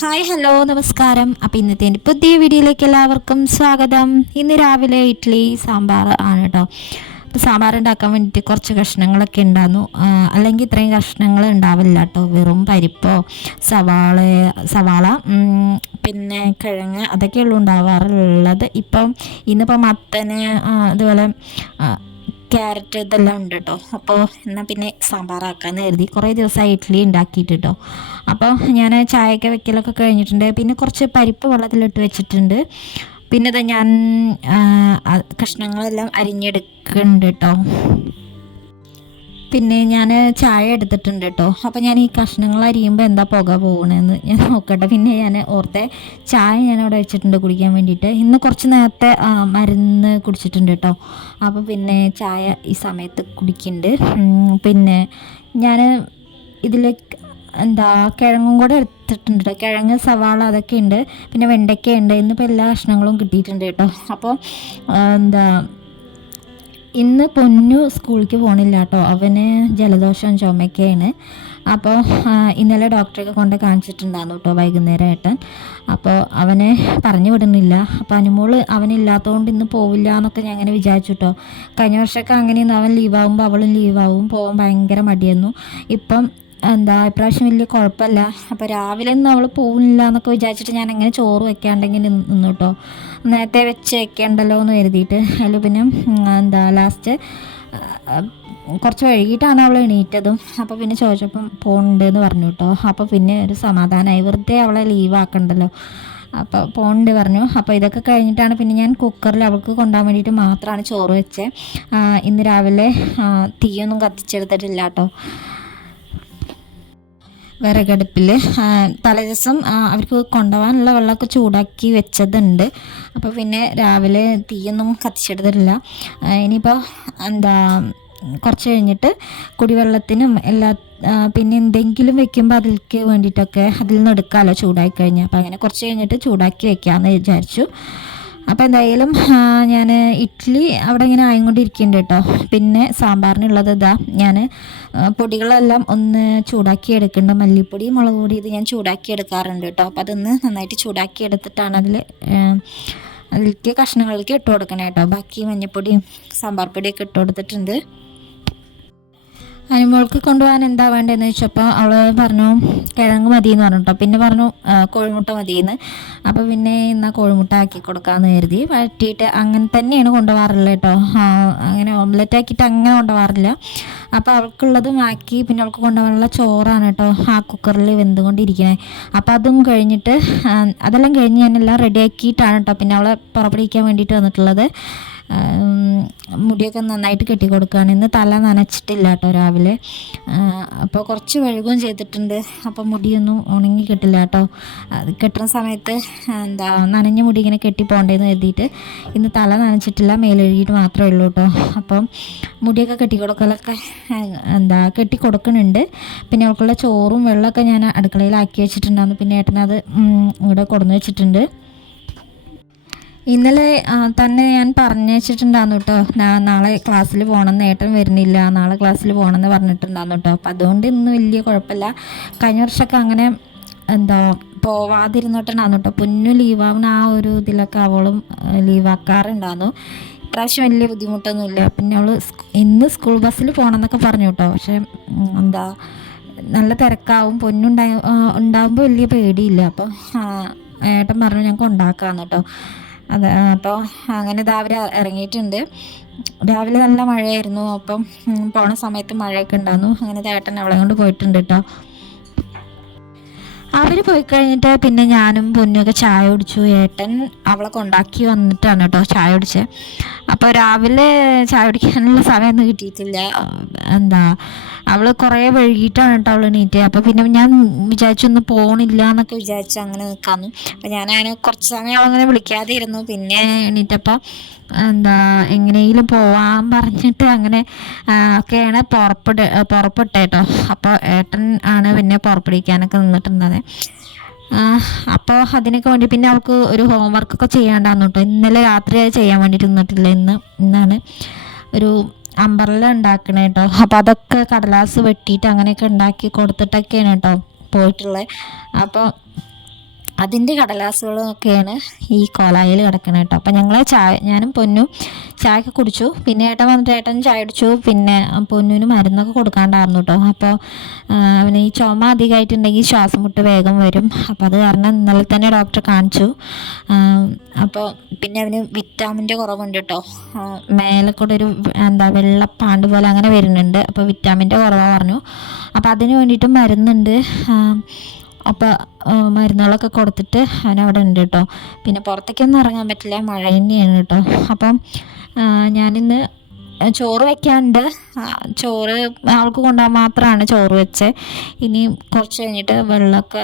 Hi hello നമസ്കാരം. അപ്പോൾ ഇന്നത്തെ എൻ്റെ പുതിയ വീഡിയോയിലേക്ക് എല്ലാവർക്കും സ്വാഗതം. ഇന്ന് രാവിലെ ഇഡ്ഡലി സാമ്പാർ ആണ് കേട്ടോ. അപ്പോൾ സാമ്പാർ ഉണ്ടാക്കാൻ വേണ്ടിയിട്ട് കുറച്ച് കഷ്ണങ്ങളൊക്കെ ഉണ്ടായിരുന്നു. അല്ലെങ്കിൽ ഇത്രയും കഷ്ണങ്ങൾ ഉണ്ടാവില്ല കേട്ടോ. വെറും പരിപ്പോ സവാള പിന്നെ കിഴങ്ങ് അതൊക്കെയുള്ളൂ ഉണ്ടാവാറുള്ളത്. ഇന്നിപ്പോൾ മത്തന് അതുപോലെ ക്യാരറ്റ് ഇതെല്ലാം ഉണ്ട് കേട്ടോ. അപ്പോൾ എന്നാൽ പിന്നെ സാമ്പാറാക്കാമെന്ന് കരുതി. കുറേ ദിവസമായി ഇഡ്ഡലി ഉണ്ടാക്കിയിട്ട് കേട്ടോ. അപ്പോൾ ഞാൻ ചായയൊക്കെ വെക്കലൊക്കെ കഴിഞ്ഞിട്ടുണ്ട്. പിന്നെ കുറച്ച് പരിപ്പ് വെള്ളത്തിലിട്ട് വെച്ചിട്ടുണ്ട്. പിന്നെ ഇത് ഞാൻ കഷ്ണങ്ങളെല്ലാം അരിഞ്ഞെടുക്കുന്നുണ്ട് കേട്ടോ. പിന്നെ ഞാൻ ചായ എടുത്തിട്ടുണ്ട് കേട്ടോ. അപ്പോൾ ഞാൻ ഈ കഷ്ണങ്ങൾ അരിയുമ്പോൾ എന്താ പുക പോകണമെന്ന് ഞാൻ നോക്കട്ടെ. പിന്നെ ഞാൻ ഓർത്തെ ചായ ഞാൻ അവിടെ വെച്ചിട്ടുണ്ട് കുടിക്കാൻ വേണ്ടിയിട്ട്. ഇന്ന് കുറച്ച് നേരത്തെ മരുന്ന് കുടിച്ചിട്ടുണ്ട് കേട്ടോ. അപ്പോൾ പിന്നെ ചായ ഈ സമയത്ത് കുടിക്കുന്നുണ്ട്. പിന്നെ ഞാൻ ഇതിൽ കിഴങ്ങും കൂടെ എടുത്തിട്ടുണ്ട് കേട്ടോ. കിഴങ്ങ് സവാള അതൊക്കെ ഉണ്ട്. പിന്നെ വെണ്ടയ്ക്ക ഉണ്ട്. ഇന്നിപ്പോൾ എല്ലാ കഷ്ണങ്ങളും കിട്ടിയിട്ടുണ്ട് കേട്ടോ. അപ്പോൾ ഇന്ന് പൊന്നു സ്കൂളിലേക്ക് പോകണില്ല കേട്ടോ. അവന് ജലദോഷം ചുമയൊക്കെയാണ്. അപ്പോൾ ഇന്നലെ ഡോക്ടറെയൊക്കെ കൊണ്ട് കാണിച്ചിട്ടുണ്ടായിരുന്നു കേട്ടോ വൈകുന്നേരമായിട്ട്. അപ്പോൾ അവനെ പറഞ്ഞു വിടുന്നില്ല. അപ്പോൾ അനുമോള് അവനില്ലാത്തതുകൊണ്ട് ഇന്ന് പോവില്ല എന്നൊക്കെ ഞാൻ അങ്ങനെ വിചാരിച്ചു കേട്ടോ. കഴിഞ്ഞ വർഷമൊക്കെ അങ്ങനെയൊന്നും അവൻ ലീവാകുമ്പോൾ അവളും ലീവാകും. പോകാൻ ഭയങ്കര മടിയായിരുന്നു. ഇപ്പം ഇപ്രാവശ്യം വലിയ കുഴപ്പമില്ല. അപ്പോൾ രാവിലെ ഒന്നും അവൾ പോകുന്നില്ല എന്നൊക്കെ വിചാരിച്ചിട്ട് ഞാൻ അങ്ങനെ ചോറ് വെക്കാണ്ടെങ്കിൽ നിന്നു കേട്ടോ. നേരത്തെ വെച്ച് വെക്കേണ്ടല്ലോ എന്ന് കരുതിയിട്ട്. അതിൽ പിന്നെ ലാസ്റ്റ് കുറച്ച് വൈകിട്ടാണ് അവൾ എണീറ്റതും. അപ്പോൾ പിന്നെ ചോദിച്ചപ്പം പോകുന്നുണ്ടെന്ന് പറഞ്ഞു കേട്ടോ. അപ്പോൾ പിന്നെ ഒരു സമാധാനമായി. വെറുതെ അവളെ ലീവാക്കണ്ടല്ലോ. അപ്പോൾ പോകണ്ട് പറഞ്ഞു. അപ്പോൾ ഇതൊക്കെ കഴിഞ്ഞിട്ടാണ് പിന്നെ ഞാൻ കുക്കറിൽ അവൾക്ക് കൊണ്ടുപോകാൻ വേണ്ടിയിട്ട് മാത്രമാണ് ചോറ് വെച്ചത്. ഇന്ന് രാവിലെ തീയൊന്നും കത്തിച്ചെടുത്തിട്ടില്ല കേട്ടോ. വിറകടുപ്പിൽ തലേദിവസം അവർക്ക് കൊണ്ടുപോകാനുള്ള വെള്ളമൊക്കെ ചൂടാക്കി വെച്ചതുണ്ട്. അപ്പോൾ പിന്നെ രാവിലെ തീയൊന്നും കത്തിച്ചെടുത്തിട്ടില്ല. ഇനിയിപ്പോൾ കുറച്ച് കഴിഞ്ഞിട്ട് കുടിവെള്ളത്തിനും പിന്നെ എന്തെങ്കിലും വെക്കുമ്പോൾ അതിലേക്ക് വേണ്ടിയിട്ടൊക്കെ അതിൽ നിന്ന് എടുക്കാമല്ലോ ചൂടാക്കി കഴിഞ്ഞാൽ. അപ്പോൾ അങ്ങനെ കുറച്ച് കഴിഞ്ഞിട്ട് ചൂടാക്കി വെക്കാമെന്ന് വിചാരിച്ചു. അപ്പോൾ എന്തായാലും ഞാൻ ഇഡ്ഡലി അവിടെ ഇങ്ങനെ ആയിക്കൊണ്ടിരിക്കുന്നുണ്ട് കേട്ടോ. പിന്നെ സാമ്പാറിനുള്ളത് ഞാൻ പൊടികളെല്ലാം ഒന്ന് ചൂടാക്കി എടുക്കുന്നുണ്ട്. മല്ലിപ്പൊടി മുളക് പൊടി ഇത് ഞാൻ ചൂടാക്കി എടുക്കാറുണ്ട് കേട്ടോ. അപ്പോൾ അതൊന്ന് നന്നായിട്ട് ചൂടാക്കി എടുത്തിട്ടാണ് അതിലേക്ക് കഷ്ണങ്ങളിലേക്ക് ഇട്ട് കൊടുക്കണേ കേട്ടോ. ബാക്കി മഞ്ഞൾപ്പൊടിയും സാമ്പാർ പൊടിയൊക്കെ ഇട്ട് കൊടുത്തിട്ടുണ്ട്. അനുമോൾക്ക് കൊണ്ടുപോകാൻ എന്താ വേണ്ടതെന്ന് ചോദിച്ചപ്പോൾ അവൾ പറഞ്ഞു കിഴങ്ങ് മതിയെന്ന് പറഞ്ഞു കേട്ടോ. പിന്നെ പറഞ്ഞു കോഴിമുട്ട മതിയെന്ന്. അപ്പോൾ പിന്നെ എന്നാൽ കോഴിമുട്ട ആക്കി കൊടുക്കാമെന്ന് കരുതി. വഴറ്റിയിട്ട് അങ്ങനെ തന്നെയാണ് കൊണ്ടുപോകാറുള്ളത് കേട്ടോ. അങ്ങനെ ഓംലെറ്റ് ആക്കിയിട്ട് അങ്ങനെ കൊണ്ടുപോകാറില്ല. അപ്പോൾ അവൾക്കുള്ളതും ആക്കി പിന്നെ അവൾക്ക് കൊണ്ടുപോകാനുള്ള ചോറാണ് കേട്ടോ ആ കുക്കറിൽ വെന്തുകൊണ്ടിരിക്കണേ. അപ്പോൾ അതും കഴിഞ്ഞിട്ട് അതെല്ലാം കഴിഞ്ഞ് ഞാനെല്ലാം റെഡിയാക്കിയിട്ടാണ് കേട്ടോ പിന്നെ അവളെ പുറപ്പെടുവിക്കാൻ വേണ്ടിയിട്ട് വന്നിട്ടുള്ളത്. മുടിയൊക്കെ നന്നായിട്ട് കെട്ടി കൊടുക്കുകയാണ്. ഇന്ന് തല നനച്ചിട്ടില്ല കേട്ടോ രാവിലെ. അപ്പോൾ കുറച്ച് വഴുകുകയും ചെയ്തിട്ടുണ്ട്. അപ്പോൾ മുടിയൊന്നും ഉണങ്ങി കിട്ടില്ല കേട്ടോ. അത് കെട്ടുന്ന സമയത്ത് നനഞ്ഞ മുടി ഇങ്ങനെ കെട്ടി പോകേണ്ടതെന്ന് കരുതിയിട്ട് ഇന്ന് തല നനച്ചിട്ടില്ല, മേലെഴുകിയിട്ട് മാത്രമേ ഉള്ളൂ കേട്ടോ. അപ്പം മുടിയൊക്കെ കെട്ടി കൊടുക്കുന്നുണ്ട്. പിന്നെ അവൾക്കുള്ള ചോറും വെള്ളമൊക്കെ ഞാൻ അടുക്കളയിലാക്കി വെച്ചിട്ടുണ്ടായിരുന്നു. പിന്നെ ഏട്ടനത് ഇവിടെ കൊടുന്ന് വെച്ചിട്ടുണ്ട്. ഇന്നലെ തന്നെ ഞാൻ പറഞ്ഞു വെച്ചിട്ടുണ്ടായിരുന്നു കേട്ടോ. നാളെ ക്ലാസ്സിൽ പോകണമെന്ന്, ഏട്ടൻ വരുന്നില്ല, നാളെ ക്ലാസ്സിൽ പോകണമെന്ന് പറഞ്ഞിട്ടുണ്ടായിരുന്നു കേട്ടോ. അപ്പം അതുകൊണ്ട് ഇന്ന് വലിയ കുഴപ്പമില്ല. കഴിഞ്ഞ വർഷമൊക്കെ അങ്ങനെ പോവാതിരുന്നിട്ടുണ്ടായിരുന്നു കേട്ടോ. പൊന്നു ലീവാവുന്ന ആ ഒരു ഇതിലൊക്കെ അവളും ലീവാക്കാറുണ്ടായിരുന്നു. ഇപ്രാവശ്യം വലിയ ബുദ്ധിമുട്ടൊന്നുമില്ല. പിന്നെ അവൾ ഇന്ന് സ്കൂൾ ബസ്സിൽ പോകണമെന്നൊക്കെ പറഞ്ഞു കേട്ടോ. പക്ഷേ നല്ല തിരക്കാവും. ഉണ്ടാകുമ്പോൾ വലിയ പേടിയില്ല. അപ്പോൾ ഏട്ടൻ പറഞ്ഞു ഞാൻ കൊണ്ടാക്കാമെന്ന് കേട്ടോ. അപ്പോൾ അങ്ങനെ രാവിലെ ഇറങ്ങിയിട്ടുണ്ട്. രാവിലെ നല്ല മഴയായിരുന്നു. അപ്പം പോണ സമയത്ത് മഴയൊക്കെ ഉണ്ടായിരുന്നു. അങ്ങനെ ഏട്ടൻ അവളെ കൊണ്ട് പോയിട്ടുണ്ട് കേട്ടോ. അവർ പോയി കഴിഞ്ഞിട്ട് പിന്നെ ഞാനും പൊന്നുമൊക്കെ ചായ കുടിച്ചു. ഏട്ടൻ അവളെ കൊണ്ടാക്കി വന്നിട്ടാണ് കേട്ടോ ചായ കുടിച്ചത്. അപ്പോൾ രാവിലെ ചായ കുടിക്കാനുള്ള സമയമൊന്നും കിട്ടിയിട്ടില്ല. അവൾ കുറേ വൈകിട്ടാണ് കേട്ടോ അവൾ എണീറ്റത്. അപ്പോൾ പിന്നെ ഞാൻ വിചാരിച്ചൊന്നും പോകണില്ല എന്നൊക്കെ വിചാരിച്ചു അങ്ങനെ നിൽക്കാമെന്നു. അപ്പോൾ ഞാനങ്ങനെ കുറച്ച് സമയം അവളങ്ങനെ വിളിക്കാതെ ഇരുന്നു. പിന്നെ എണീറ്റപ്പോൾ എങ്ങനെയെങ്കിലും പോവാൻ പറഞ്ഞിട്ട് അങ്ങനെ ഒക്കെയാണ് പുറപ്പെട്ടേട്ടോ. അപ്പോൾ ഏട്ടൻ ആണ് പിന്നെ പുറപ്പെടുവിക്കാനൊക്കെ നിന്നിട്ടുള്ളത്. അപ്പോൾ അതിനൊക്കെ വേണ്ടി പിന്നെ അവൾക്ക് ഒരു ഹോംവർക്കൊക്കെ ചെയ്യാണ്ടായിരുന്നു കേട്ടോ. ഇന്നലെ രാത്രി അത് ചെയ്യാൻ വേണ്ടിയിട്ട് നിന്നിട്ടില്ല. ഇന്നാണ് ഒരു അമ്പർല ഉണ്ടാക്കണേ കേട്ടോ. അപ്പോൾ അതൊക്കെ കടലാസ് വെട്ടിയിട്ട് അങ്ങനെയൊക്കെ ഉണ്ടാക്കി കൊടുത്തിട്ടൊക്കെയാണ് കേട്ടോ പോയിട്ടുള്ളത്. അപ്പോൾ അതിൻ്റെ കടലാസുകളൊക്കെയാണ് ഈ കോലായിൽ കിടക്കുന്നത് കേട്ടോ. അപ്പം ഞങ്ങൾ ഞാനും പൊന്നും ചായയൊക്കെ കുടിച്ചു. പിന്നെ ഏട്ടൻ വന്നിട്ട് ഏട്ടൻ ചായ കുടിച്ചു. പിന്നെ പൊന്നിന് മരുന്നൊക്കെ കൊടുക്കാണ്ടായിരുന്നു കേട്ടോ. അപ്പോൾ അവന് ഈ ചുമ അധികമായിട്ടുണ്ടെങ്കിൽ ശ്വാസം മുട്ട് വേഗം വരും. അപ്പോൾ അത് കാരണം ഇന്നലെ തന്നെ ഡോക്ടറെ കാണിച്ചു. അപ്പോൾ പിന്നെ അവന് വിറ്റാമിൻ്റെ കുറവുണ്ട് കേട്ടോ. മേലെ കൂടെ ഒരു വെള്ളപ്പാണ്ട് പോലെ അങ്ങനെ വരുന്നുണ്ട്. അപ്പോൾ വിറ്റാമിൻ്റെ കുറവാണ് പറഞ്ഞു. അപ്പോൾ അതിന് വേണ്ടിയിട്ട് മരുന്നുണ്ട്. അപ്പോൾ മരുന്നുകളൊക്കെ കൊടുത്തിട്ട് അവനവിടെ ഉണ്ട് കേട്ടോ. പിന്നെ പുറത്തേക്കൊന്നും ഇറങ്ങാൻ പറ്റില്ല, മഴ തന്നെയാണ് കേട്ടോ. അപ്പം ഞാനിന്ന് ചോറ് വെക്കാനുണ്ട്. ചോറ് അവൾക്ക് കൊണ്ടുപോകാൻ മാത്രമാണ് ചോറ് വെച്ചത്. ഇനി കുറച്ച് കഴിഞ്ഞിട്ട് വെള്ളമൊക്കെ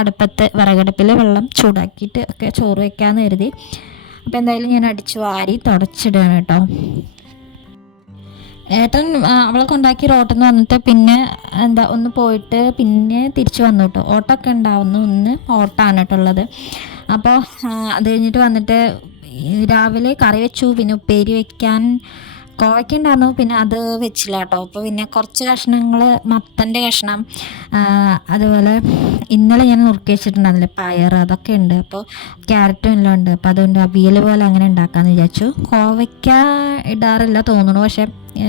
അടുപ്പത്ത് വിറകടുപ്പിൽ വെള്ളം ചൂടാക്കിയിട്ട് ഒക്കെ ചോറ് വെക്കാമെന്ന് കരുതി. അപ്പോൾ എന്തായാലും ഞാൻ അടിച്ചു വാരി തുടച്ചിടുകയാണ് കേട്ടോ. ഏട്ടൻ അവളെ കൊണ്ടാക്കി റോട്ടിൽ നിന്ന് വന്നിട്ട് പിന്നെ ഒന്ന് പോയിട്ട് പിന്നെ തിരിച്ചു വന്നു കേട്ടോ. ഓട്ടമൊക്കെ ഉണ്ടാവുന്നു, ഇന്ന് ഓട്ടമാണ് കേട്ടോ ഉള്ളത്. അപ്പോൾ അത് കഴിഞ്ഞിട്ട് വന്നിട്ട് രാവിലെ കറി വെച്ചു. പിന്നെ ഉപ്പേരി വെക്കാൻ കോവയ്ക്കുണ്ടായിരുന്നു, പിന്നെ അത് വെച്ചില്ല കേട്ടോ. അപ്പോൾ പിന്നെ കുറച്ച് കഷ്ണങ്ങൾ, മത്തൻ്റെ കഷ്ണം, അതുപോലെ ഇന്നലെ ഞാൻ നുറുക്കി വെച്ചിട്ടുണ്ടായിരുന്നില്ല പയർ, അതൊക്കെ ഉണ്ട്. അപ്പോൾ ക്യാരറ്റും എല്ലാം ഉണ്ട്. അപ്പോൾ അതുകൊണ്ട് അവിയൽ പോലെ അങ്ങനെ ഉണ്ടാക്കാമെന്ന് വിചാരിച്ചു. കോവയ്ക്ക ഇടാറില്ല തോന്നുന്നു, പക്ഷേ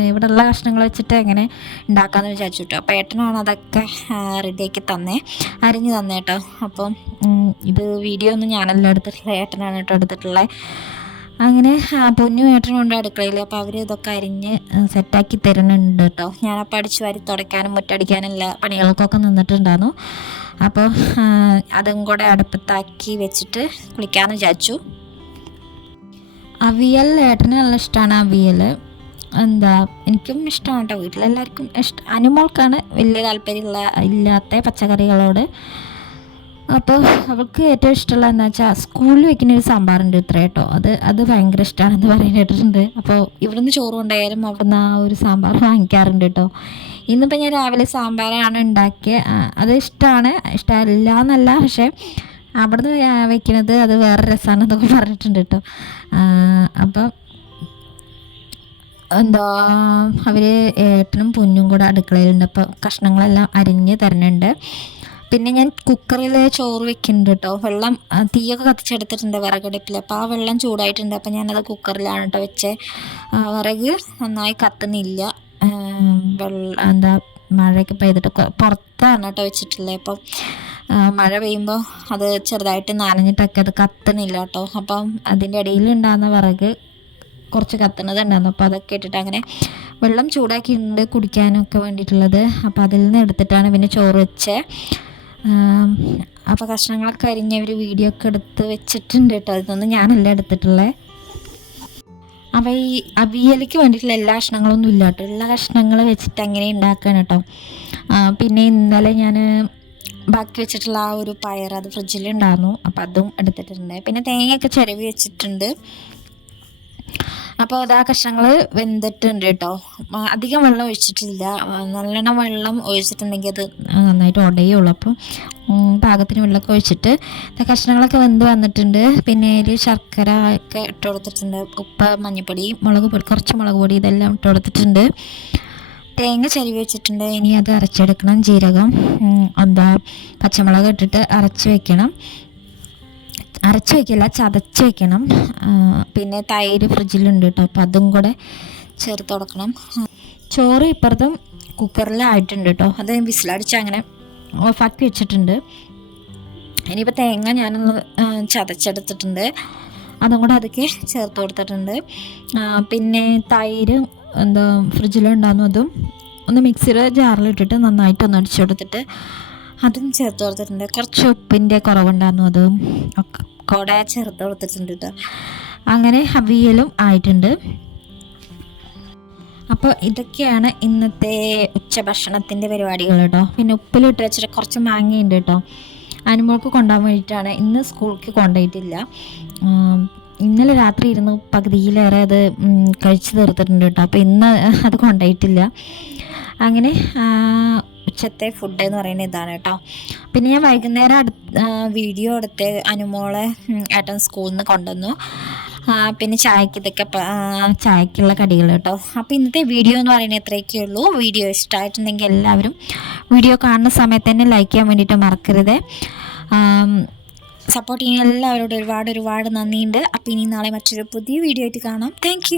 ഇവിടെയുള്ള കഷ്ണങ്ങൾ വെച്ചിട്ട് എങ്ങനെ ഉണ്ടാക്കാമെന്ന് വിചാരിച്ചു കേട്ടോ. അപ്പോൾ ഏട്ടനാണ് അതൊക്കെ റെഡിയാക്കി അരിഞ്ഞ് തന്നെ കേട്ടോ. അപ്പം ഇത് വീഡിയോ ഒന്നും ഞാനല്ല എടുത്തിട്ടുള്ളത്, ഏട്ടനാണ് കേട്ടോ എടുത്തിട്ടുള്ളത്. അങ്ങനെ പൊന്നും ഏട്ടനും ഉണ്ട് അടുക്കളയിൽ. അപ്പോൾ അവർ ഇതൊക്കെ അരിഞ്ഞ് സെറ്റാക്കി തരുന്നുണ്ട് കേട്ടോ. ഞാനപ്പോൾ അടിച്ചു വാരി തുടയ്ക്കാനും മുറ്റടിക്കാനും എല്ലാ പണികൾക്കൊക്കെ നിന്നിട്ടുണ്ടായിരുന്നു. അപ്പോൾ അതും കൂടെ അടുപ്പത്താക്കി വെച്ചിട്ട് കുളിക്കാമെന്ന് വിചാരിച്ചു. അവിയൽ ഏട്ടന് നല്ല ഇഷ്ടമാണ്. അവിയൽ എനിക്കും ഇഷ്ടമാണ് കേട്ടോ. വീട്ടിലെല്ലാവർക്കും അനുമോൾക്കാണ് വലിയ താല്പര്യമുള്ള ഇല്ലാത്ത പച്ചക്കറികളോട്. അപ്പോൾ അവൾക്ക് ഏറ്റവും ഇഷ്ടമുള്ള എന്താ വെച്ചാൽ സ്കൂളിൽ വെക്കുന്ന ഒരു സാമ്പാറുണ്ട് ഇത്ര കേട്ടോ. അത് ഭയങ്കര ഇഷ്ടമാണെന്ന് പറയുന്നത് കേട്ടിട്ടുണ്ട്. അപ്പോൾ ഇവിടുന്ന് ചോറ് കൊണ്ടായാലും അവിടുന്ന് ആ ഒരു സാമ്പാർ വാങ്ങിക്കാറുണ്ട് കേട്ടോ. ഇന്നിപ്പോൾ ഞാൻ രാവിലെ സാമ്പാറാണ് ഉണ്ടാക്കിയത്. അത് ഇഷ്ടമല്ല എന്നല്ല, പക്ഷേ അവിടുന്ന് വെക്കുന്നത് അത് വേറെ രസമാണെന്നൊക്കെ പറഞ്ഞിട്ടുണ്ട് കേട്ടോ. അപ്പം അവർ ഏട്ടനും പൊന്നും കൂടെ അടുക്കളയിലുണ്ട്. അപ്പോൾ കഷ്ണങ്ങളെല്ലാം അരിഞ്ഞ് തരുന്നുണ്ട്. പിന്നെ ഞാൻ കുക്കറിൽ ചോറ് വെക്കുന്നുണ്ട് കേട്ടോ. വെള്ളം തീയൊക്കെ കത്തിച്ചെടുത്തിട്ടുണ്ട് വിറകടുപ്പിൽ. അപ്പോൾ ആ വെള്ളം ചൂടായിട്ടുണ്ട്. അപ്പോൾ ഞാനത് കുക്കറിലാണ് കേട്ടോ വെച്ചത്. വിറക് നന്നായി കത്തുന്നില്ല. മഴയൊക്കെ പെയ്തിട്ട് പുറത്താണ് കേട്ടോ വെച്ചിട്ടുള്ളത്. അപ്പം മഴ പെയ്യുമ്പോൾ അത് ചെറുതായിട്ട് നനഞ്ഞിട്ടൊക്കെ അത് കത്തുന്നില്ല കേട്ടോ. അപ്പം അതിൻ്റെ ഇടയിലുണ്ടാകുന്ന വിറക് കുറച്ച് കത്തുന്നതുണ്ടായിരുന്നു. അപ്പോൾ അതൊക്കെ ഇട്ടിട്ട് അങ്ങനെ വെള്ളം ചൂടാക്കിയിട്ടുണ്ട് കുടിക്കാനൊക്കെ വേണ്ടിയിട്ടുള്ളത്. അപ്പോൾ അതിൽ നിന്ന് എടുത്തിട്ടാണ് പിന്നെ ചോറ് വെച്ചത്. അപ്പോൾ കഷ്ണങ്ങളൊക്കെ അരിഞ്ഞവർ വീഡിയോ ഒക്കെ എടുത്ത് വെച്ചിട്ടുണ്ട് കേട്ടോ. അതൊന്നും ഞാനല്ല എടുത്തിട്ടുള്ളത്. അപ്പോൾ ഈ അവിയലിക്ക് വേണ്ടിയിട്ടുള്ള എല്ലാ കഷ്ണങ്ങളൊന്നും ഇല്ല കേട്ടോ. എല്ലാ കഷ്ണങ്ങൾ വെച്ചിട്ട് അങ്ങനെ ഉണ്ടാക്കുകയാണ് കേട്ടോ. പിന്നെ ഇന്നലെ ഞാൻ ബാക്കി വെച്ചിട്ടുള്ള ആ ഒരു പയർ അത് ഫ്രിഡ്ജിലുണ്ടായിരുന്നു. അപ്പോൾ അതും എടുത്തിട്ടുണ്ട്. പിന്നെ തേങ്ങയൊക്കെ ചിരവി വെച്ചിട്ടുണ്ട്. അപ്പോൾ ആ കഷ്ണങ്ങൾ വെന്തിട്ടുണ്ട് കേട്ടോ. അധികം വെള്ളം ഒഴിച്ചിട്ടില്ല. നല്ലോണം വെള്ളം ഒഴിച്ചിട്ടുണ്ടെങ്കിൽ അത് നന്നായിട്ട് ഉടയുള്ളൂ. അപ്പോൾ പാകത്തിന് വെള്ളമൊക്കെ ഒഴിച്ചിട്ട് കഷ്ണങ്ങളൊക്കെ വെന്ത് വന്നിട്ടുണ്ട്. പിന്നെ ഒരു ശർക്കര ഒക്കെ ഇട്ട് കൊടുത്തിട്ടുണ്ട്. ഉപ്പ്, മഞ്ഞൾപ്പൊടി, മുളക് പൊടി, കുറച്ച് മുളക് പൊടി ഇതെല്ലാം ഇട്ട് കൊടുത്തിട്ടുണ്ട്. തേങ്ങ ചരുവി വെച്ചിട്ടുണ്ട്. ഇനി അത് അരച്ചെടുക്കണം. ജീരകം പച്ചമുളക് ഇട്ടിട്ട് അരച്ച് വെക്കണം. അരച്ച് വയ്ക്കില്ല, ചതച്ച് വയ്ക്കണം. പിന്നെ തൈര് ഫ്രിഡ്ജിലുണ്ട് കേട്ടോ. അപ്പോൾ അതും കൂടെ ചേർത്ത് കൊടുക്കണം. ചോറ് ഇപ്പുറത്തും കുക്കറിലായിട്ടുണ്ട് കേട്ടോ. അത് വിസിലടിച്ച് അങ്ങനെ ഓഫാക്കി വെച്ചിട്ടുണ്ട്. ഇനിയിപ്പോൾ തേങ്ങ ഞാനൊന്ന് ചതച്ചെടുത്തിട്ടുണ്ട്. അതും കൂടെ അതൊക്കെ ചേർത്ത് കൊടുത്തിട്ടുണ്ട്. പിന്നെ തൈര് ഫ്രിഡ്ജിലുണ്ടാകുന്നു. അതും ഒന്ന് മിക്സിയുടെ ജാറിലിട്ടിട്ട് നന്നായിട്ടൊന്ന് അടിച്ചു കൊടുത്തിട്ട് അതും ചേർത്ത് കൊടുത്തിട്ടുണ്ട്. കുറച്ച് ഉപ്പിൻ്റെ കുറവുണ്ടായിരുന്നു, അതും ഒക്കെ കൂടെ ചേർത്ത് കൊടുത്തിട്ടുണ്ട് കേട്ടോ. അങ്ങനെ അവിയലും ആയിട്ടുണ്ട്. അപ്പോൾ ഇതൊക്കെയാണ് ഇന്നത്തെ ഉച്ചഭക്ഷണത്തിൻ്റെ പരിപാടികൾ കേട്ടോ. പിന്നെ ഉപ്പിലിട്ട് വെച്ചിട്ട് കുറച്ച് മാങ്ങയുണ്ട് കേട്ടോ. അനുമോൾക്ക് കൊണ്ടുപോകാൻ വേണ്ടിയിട്ടാണ്. ഇന്ന് സ്കൂളിലേക്ക് കൊണ്ടുപോയിട്ടില്ല. ഇന്നലെ രാത്രി ഇരുന്ന് പകുതിയിലേറെ അത് കഴിച്ച് തീർത്തിട്ടുണ്ട് കേട്ടോ. അപ്പോൾ ഇന്ന് അത് കൊണ്ടുപോയിട്ടില്ല. അങ്ങനെ ഉച്ചത്തെ ഫുഡ് എന്ന് പറയുന്നത് ഇതാണ് കേട്ടോ. പിന്നെ ഞാൻ വൈകുന്നേരം വീഡിയോ എടുത്ത് അനുമോളെ ഏട്ടൻ സ്കൂളിൽ നിന്ന് കൊണ്ടുവന്നു. പിന്നെ ചായക്കുള്ള കടികൾ കേട്ടോ. അപ്പോൾ ഇന്നത്തെ വീഡിയോ എന്ന് പറയുന്നത് ഇത്രയൊക്കെ ഉള്ളൂ. വീഡിയോ ഇഷ്ടമായിട്ടുണ്ടെങ്കിൽ എല്ലാവരും വീഡിയോ കാണുന്ന സമയത്ത് തന്നെ ലൈക്ക് ചെയ്യാൻ വേണ്ടിയിട്ട് മറക്കരുത്. സപ്പോർട്ട് ചെയ്യുന്ന എല്ലാവരോടും ഒരുപാട് ഒരുപാട് നന്ദിയുണ്ട്. അപ്പോൾ ഇനി നാളെ മറ്റൊരു പുതിയ വീഡിയോ ആയിട്ട് കാണാം. താങ്ക്